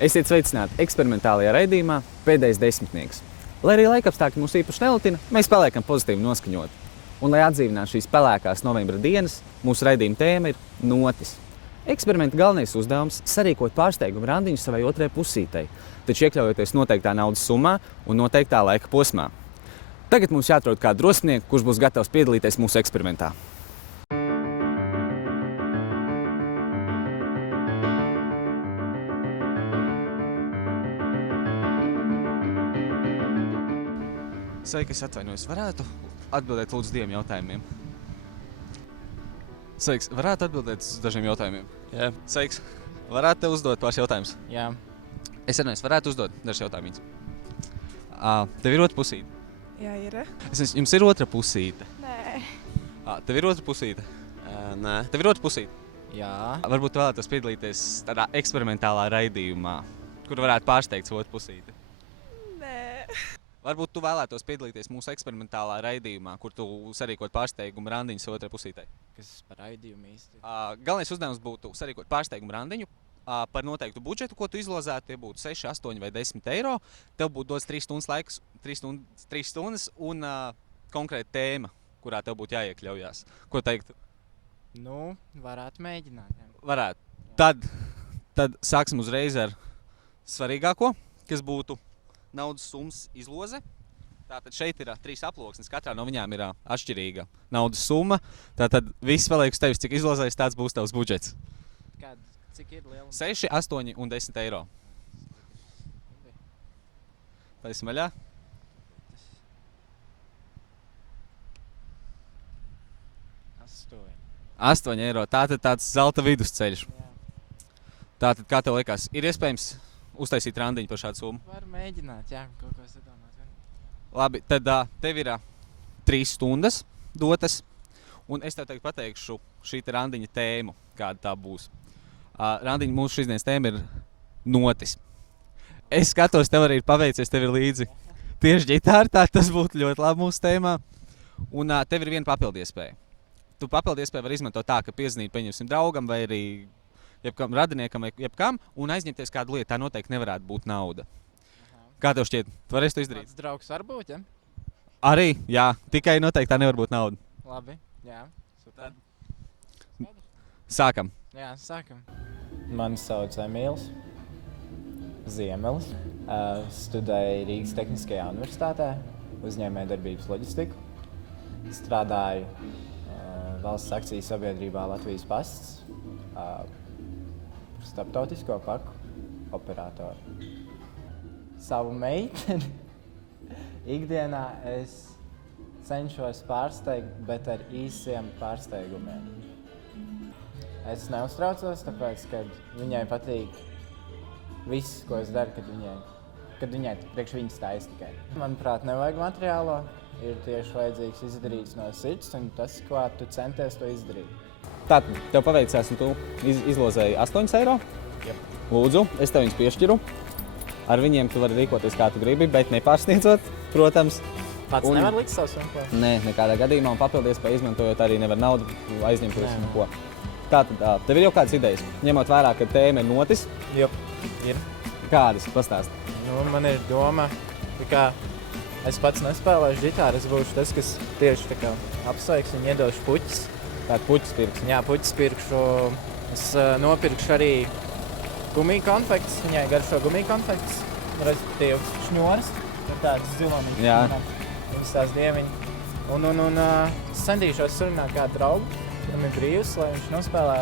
Esiet sveicināti eksperimentālajā raidījumā Pēdējais desmitnieks. Lai arī laikapstākļi mūs īpaši nelutina, mēs paliekam pozitīvi noskaņoti. Un, lai atdzīvinātu šīs pelēkās novembra dienas, mūsu raidījuma tēma ir notis. Eksperimenta galvenais uzdevums – sarīkot pārsteigumu randiņu savai otrai pusītei, taču iekļaujoties noteiktā naudas summā un noteiktā laika posmā. Tagad mums jāatrod kādu drosmnieku, kurš būs gatavs piedalīties mūsu eksperimentā. Sveiki, es atvainojos. Varētu atbildēt lūdzu diviem jautājumiem? Sveiks, varētu atbildēt uz dažiem jautājumiem? Jā. Sveiks, varētu tev uzdot pāris jautājumus? Jā. Es atvainojos, varētu uzdot dažus jautājumus? Tev ir otra pusīte? Jā, ir. Jums ir otra pusīte? Nē. Tev ir otra pusīte? Nē. Tev ir otra pusīte? Jā. Varbūt tu vēlētos piedalīties tādā eksperimentālā raidījumā, kur varētu pārsteigt otru pusīti? Nē. Varbūt tu vēlētos piedalīties mūsu eksperimentālā raidījumā, kur tu sarīkot pārsteigumu randiņu otrai pusītei. Kas par raidījumu īsti? Galvenais uzdevums būtu sarīkot pārsteigumu randiņu par noteiktu budžetu, ko tu izlozētu. Tie būtu 6, 8 vai 10 eiro. Tev būtu dots 3 stundas laiks, 3 stundas un konkrēta tēma, kurā tev būtu jāiekļaujās. Ko teikt? Nu, varētu mēģināt. Jā. Varētu. Tad sāksim uzreiz ar svarīgāko, kas būtu naudas summas izloze. Tātad šeit ir 3 aploksnes, katrā no viņām ir atšķirīga naudas summa. Tātad viss paliek uz tevis, cik izlozēs, tāds būs tavs budžets. Cik ir liela? 6, 8 un 10 eiro. Taisim vaļā. 8 eiro. Tātad tāds zelta vidusceļš. Jā. Tātad, kā tev liekas, ir iespējams uztaisīt randiņu par šādu summu? Var mēģināt, jā, kaut ko sadomāt. Labi, tad tev ir 3 stundas dotas, un es tev tagad pateikšu šī randiņa tēmu, kāda tā būs. Randiņa mūsu šīsdienas tēma ir notis. Es skatos, tev arī ir paveicies, tev ir līdzi tieši ģitāra, tā tas būtu ļoti labi mūsu tēmā. Un tev ir viena papildu iespēja. Tu papildu iespēju var izmantot tā, ka piezvanīt, pieņemsim draugam vai arī jebkam radiniekam vai jebkam un aizņemties kādu lietu. Tā noteikti nevarētu būt nauda. Kā tev šķiet? Tu varēsi to izdarīt? Kāds draugs var būt, ja? Arī, jā. Tikai noteikti tā nevar būt nauda. Labi, jā. Super. Sākam. Jā, sākam. Mani sauc Emīls Ziemelis. Studēju Rīgas Tehniskajā universitātē, uzņēmējdarbības loģistiku. Strādāju valsts akciju sabiedrībā Latvijas pasts, starptautisko paku operatoru. Savu meiteni ikdienā es cenšos pārsteigt, bet ar īsiem pārsteigumiem. Es neuztraucos, tāpēc, ka viņai patīk viss, ko es daru, kad viņai priekš viņas taisa tikai. Manuprāt, nevajag materiālo, ir tieši vajadzīgs izdarīts no sirds, un tas, ko tu centies to izdarīt. Tātad, tev paveicās, un tu izlozēji 8 eiro. Jā. Lūdzu, es tev viņus piešķiru. Ar viņiem tu vari rīkoties, kā tu gribi, bet nepārsniedzot, protams. Pats nevar likt savus un ko? Nē, nekādā gadījumā, un papildu iespēju izmantojot arī nevar naudu aizņemties un ko. Tātad, tev ir jau kādas idejas, ņemot vērā, ka tēma ir notis. Jā, ir. Kādas? Pastāst. Nu, man ir doma, ka es pats nespēlēšu ģitāru, es būšu tas, kas tieši tā kā apsveiks un iedošu puķis. Tātad puķis pirks. Jā, puķis pirkšu. Es nopirkšu arī gumiju konfekts, viņai garšo gumiju konfekts, respektīvi šņoras, ir tāds zilomiņš. Jā. Viņas tās dieviņi. Un centīšos sarunāt kādu draugu, kuram ir brīvs, lai viņš nospēlē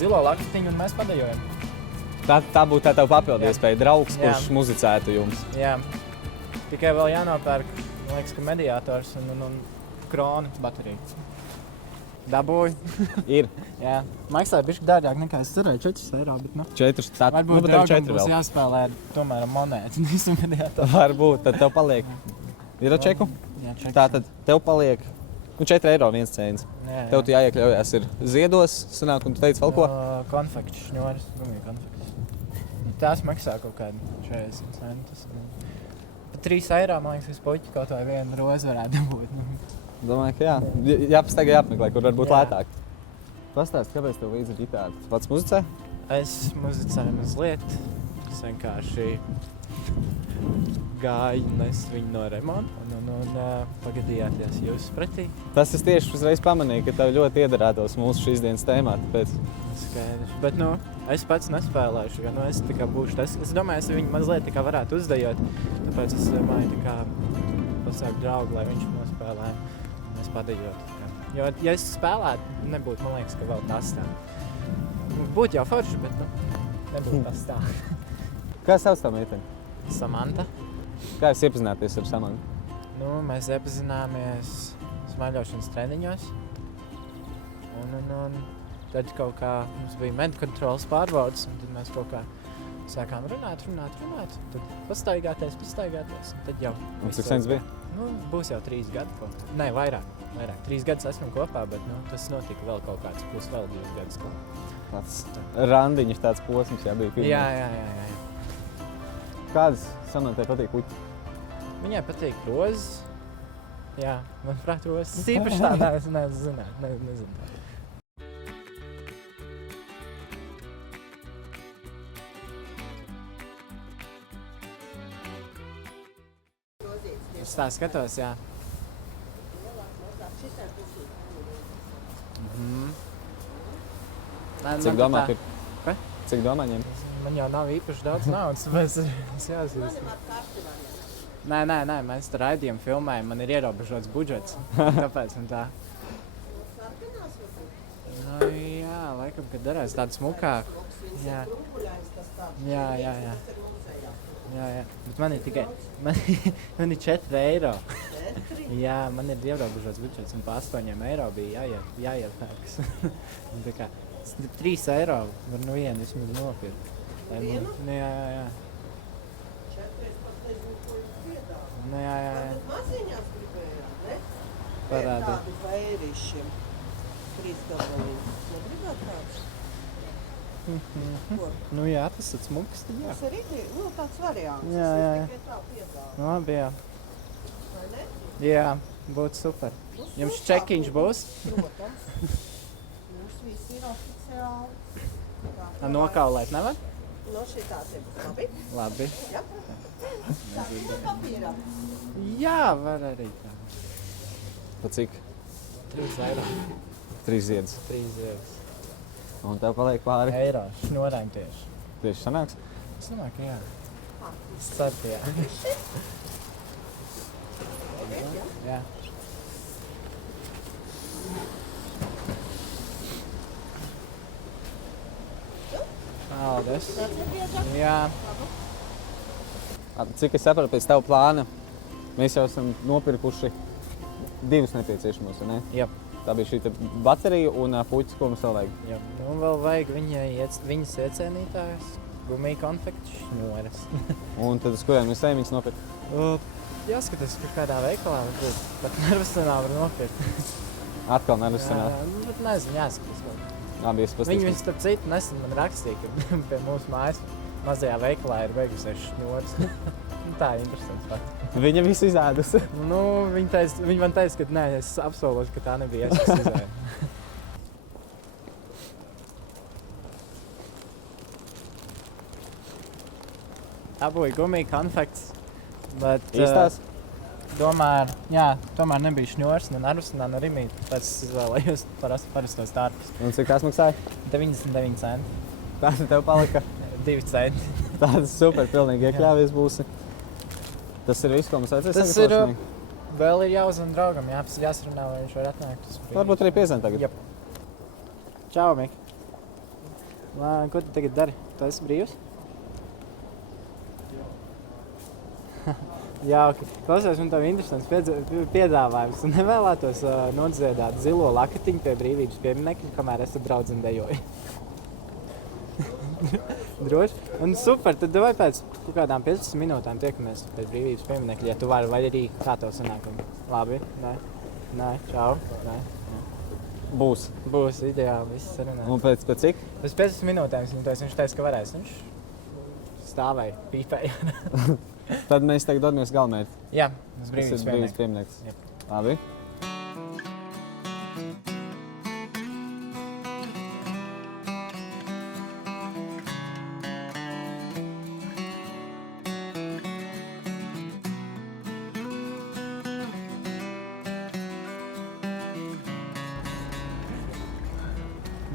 zilo lakstiņu un mēs padejojam. Tā būtu tā tev papildu Jā. iespēja, draugs, Jā. kurš muzicētu jums. Jā. Tikai vēl jānopērk, man liekas, ka mediātors un krona baterija. Dabūju. Ir Jā. Maksāja bišķi dārgāk nekā es cerēju, 4 eiro, bet 4. varbūt bet tev draugam 4 būs vēl. jāspēlē ar tomēr ar monētu, nevis mediātoru. Varbūt, tad tev paliek. Ir čeku? Jā, čeks. Tātad tev paliek 4 eiro viens cents. Jā, jā. Tev tu jāiekļaujās ir ziedos, sanāk, un tu teici vēl ko? Konfekts, šņoras, gumiju konfekts. Tās maksā kaut kādi 40 centus. Par 3 eiro, man liekas, es puķi kaut vai vienu rozi varētu dabūt. Domāju, ka jā. Jāpastagā jāapmeklē, kur varbūt Jā. lētāk. Pastāst, kāpēc tev līdzi ģitāra? Tu pats muzicē? Es muzicēju mazliet. Es vienkārši gāju nes viņu no remonta un pagadījāties jūs pretī. Tas es tieši uzreiz pamanīju, ka tev ļoti iedarētos mūsu šīs dienas tēmā. Tāpēc Skaidrs. Bet, es pats nespēlēšu, gan es tā kā būšu tas. Es domāju, es viņu mazliet tā kā varētu uzdejot, tāpēc es domāju, tā kā pasāku draugu, lai viņš nospēlē un es padejotu. Jo, ja es spēlētu, nebūtu, man liekas, ka vēl tas tā. Būtu jau forši, bet, nebūtu tas tā. kā sauc tā meiteni? Samanta. Kā jūs iepazināties ar Samantu? Mēs iepazināmies smaļošanas treniņos. Un tad kaut kā mums bija medkontrolas pārbaudas, un tad mēs kaut kā sākām runāt. Tad pastaigāties, un tad jau... Un cik sens bija? Būs jau 3 gadi kaut kā. Nē, vairāk. 3 gadus esam kopā, bet tas notika vēl kaut kāds, plus vēl 2 gadus. Tāds randiņš, tāds posms, bija pirmā. Jā. Kādas Samantai patīk puķi? Viņai patīk rozes. Jā, manuprāt, rozes. Es īpaši tā nezinu tā. Es tā skatos, jā. Cik domā, Ka? Cik domā ņem? Man jau nav īpaši daudz naudas, tāpēc es jāsīs. Nē, mēs tur raidījumu filmējam, man ir ierobežots budžets, tāpēc un tā. Jā, laikam, kad darēs tādu smukāku. Jā. Bet man ir tikai, man ir 4 eiro. Jā, man ir ierobežots budžets un pa 8 eiro bija jāiepērkas. Tā kā 3 eiro var no viena vismaz nopirkt. Vienu? Jā. 4 pat nezinu, ko jūs piedāvāt. Jā. Maziņās gribējāt, ne? Parādi. Tādu vairīšiem. 3 gabaliņus. Negribāt tāds? Ko? Jā, tas ir smuks, tad jā. Tas arī ir, tāds variants. Jā. Es tikai tā piedāvāju. Labi, jā. Vai ne? Jā, būtu super. Jums čekiņš būs? Protams. Mums viss ir oficiāli. Nokaulēt nevar? No šitā te būs labi. Labi. Jā. Tā ir papīrā. Jā, var arī tā. Pa cik? 3 eiro. 3 ziedus. 3 ziedus. Un tev paliek pāri. Eiro, šnorēm tieši. Tieši sanāks? Es domāju, ka jā. Es ceru, ka jā. Jā. Paldies. Jā. Cik es saprotu pēc tava plāna, mēs jau esam nopirkuši 2 nepieciešamos, ne? Jā. Tā bija šī baterija un puķis, ko mums vēl vajag. Jā. Un vēl vajag viņas iecienītājs, gumija konfekti šņores. Un tad uz kuriem mēs ejam viņas nopirkt? Jāskatās, ka kādā veikalā varbūt pat nervasanā var nopirkt. Atkal nervasanā. Bet nezinu, jāskatās vēl. Labi, es pastīšu. Viņi starp citu nesen man rakstīja, ka pie mūsu mājas mazajā veikalā ir beigusies šņores. Tā ir interesants fakts. Viņa visu izēdusi. Viņa man teica, ka nē, es apsološu, ka tā nebija es, kas izēju. Dabūju gumija konfekts, bet Īstās? tomēr nebija šņors, ne nervus, ne rimīt, tāpēc es izvēlējos parastos tārpus. Un cik tās maksāja? 99 centi, Kāda tev palika? 2 centi. Tādas super, pilnīgi iekļāvies būsi. Tas ir viss, ko mums vajadzēs Tas ir, vēl ir jāuzvan draugam, jāsarunā, vai viņš var atnākt. Varbūt arī piezem tagad. Jep. Čau, Mik. Ko tu tagad dari? Tu esi brīvs? Jā, ok. Klausies, man tev interesants piedāvājums. Tu nevēlētos nodziedāt zilo lakatiņu pie brīvības pieminekļa, kamēr es ar draudzeni dejoju? Droši? Un super, tad vai pēc kaut kādām 15 minūtēm tiekamies pēc brīvības pieminekļa, ja tu vari, vai arī kā tev sanāk? Labi? Nē, čau? Nē. Būs. Būs ideāli, viss sarunā. Un pēc cik? Pēc 15 minūtēm viņš teica, ka varēs. Viņš stāvēja, pīpēja. Tad mēs tagad dodamies galvenmērķi. Jā, uz Tas brīvības ir brīvības pieminekļa. piemineklis. Labi.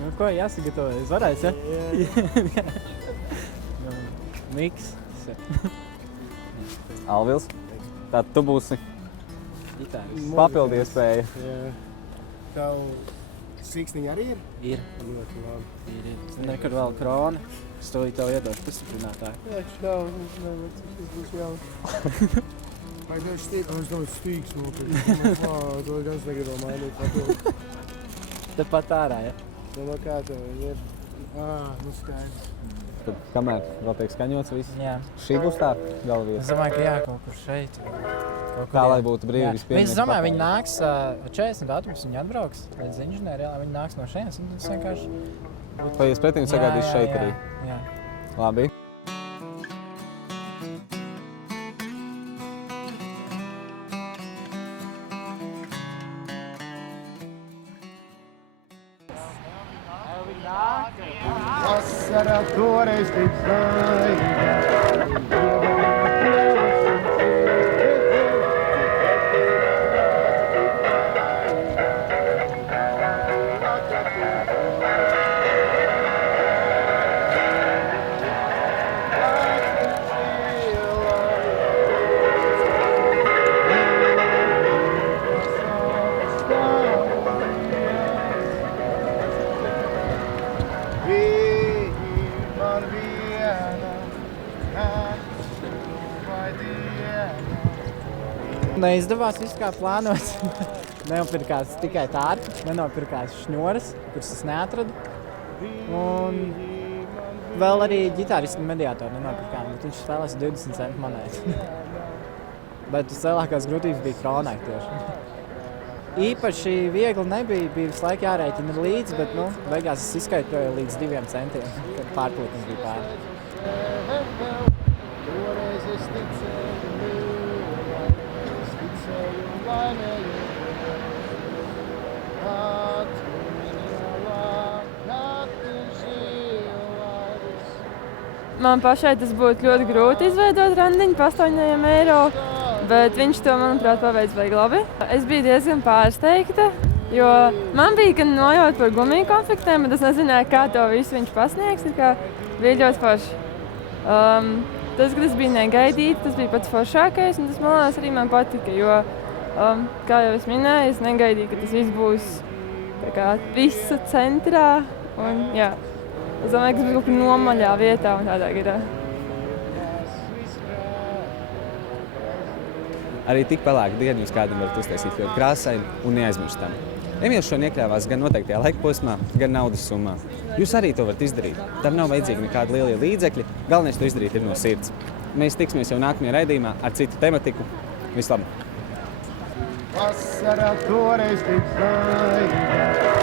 Nu, ko jāsagatavo? Es varētu, ja? Miks. Alvils, tad tu būsi Ģitāris. papildu iespēja. Jā. Tev siksniņi arī ir? Ir. Ļoti labi. Ir. Nekad vēl krona. Es to tev iedošu pastiprinātāju. Jā, čau. Tas būs jauns. Vai tev stīk? Es domāju, stīks nopietni. To gan negribam mainīt papildu. Tepat ārā, ja? Domā, kā tev ir? Nu skaidrs. Tad kamēr vēl tiek skaņots viss, Jā. šī būs tā Es galvvieta. domāju, ka jā, kaut kur šeit. Kaut kur, Tā, jā. lai būtu brīvi Jā. vispirms. Es domāju, viņi nāks 40 datumus, viņi atbrauks līdz inženieriem, lai viņi nāks no šeit, un tas vienkārši... Paies pretī un sagaidīs šeit arī. Jā. Labi. Vasarā toreiz tik zvaigžā. Neizdevās viss kā plānots. Nenopirkās tikai tārpi, nenopirkās šņoras, kuras es neatradu. Un vēl arī ģitāristu mediātoru nenopirkām, bet viņš spēlēs 20 centu monētu. Bet tas lielākās grūtības bija kronai tieši. Īpaši viegli nebija, bija visu laiku jārēķina līdzi, bet beigās es izskaitoju līdz 2 centiem, kad pārplikums bija pāri. Toreiz es ticēju, es ticēju un laimēju. Man pašai tas būtu ļoti grūti izveidot randiņu par 8 eiro, bet viņš to, manuprāt, paveic baigi labi. Es biju diezgan pārsteigta, jo man bija gan nojauta par gumiju konfliktiem, bet es nezināju, kā to visu viņš pasniegs. Bija ļoti forši. Tas, ka tas bija negaidīti, tas bija pats foršākais, un tas, man liekas, arī man patika, jo, kā jau es minēju, es negaidīju, ka tas viss būs tā kā visu centrā, un jā. Es domāju, ka tas bija kaut kur nomaļā vietā un tādā garā. Arī tik pelēku dienu jūs kādam varat uztaisīt ļoti krāsaini un neaizmirstam. Emīls šodien iekļāvās gan noteiktajā laika posmā, gan naudas summā. Jūs arī to varat izdarīt. Tam nav vajadzīgi nekādi lielie līdzekļi. Galvenais to izdarīt ir no sirds. Mēs tiksimies jau nākamajā raidījumā ar citu tematiku. Vislabāk! Vasarā toreiz tik zvaigžā.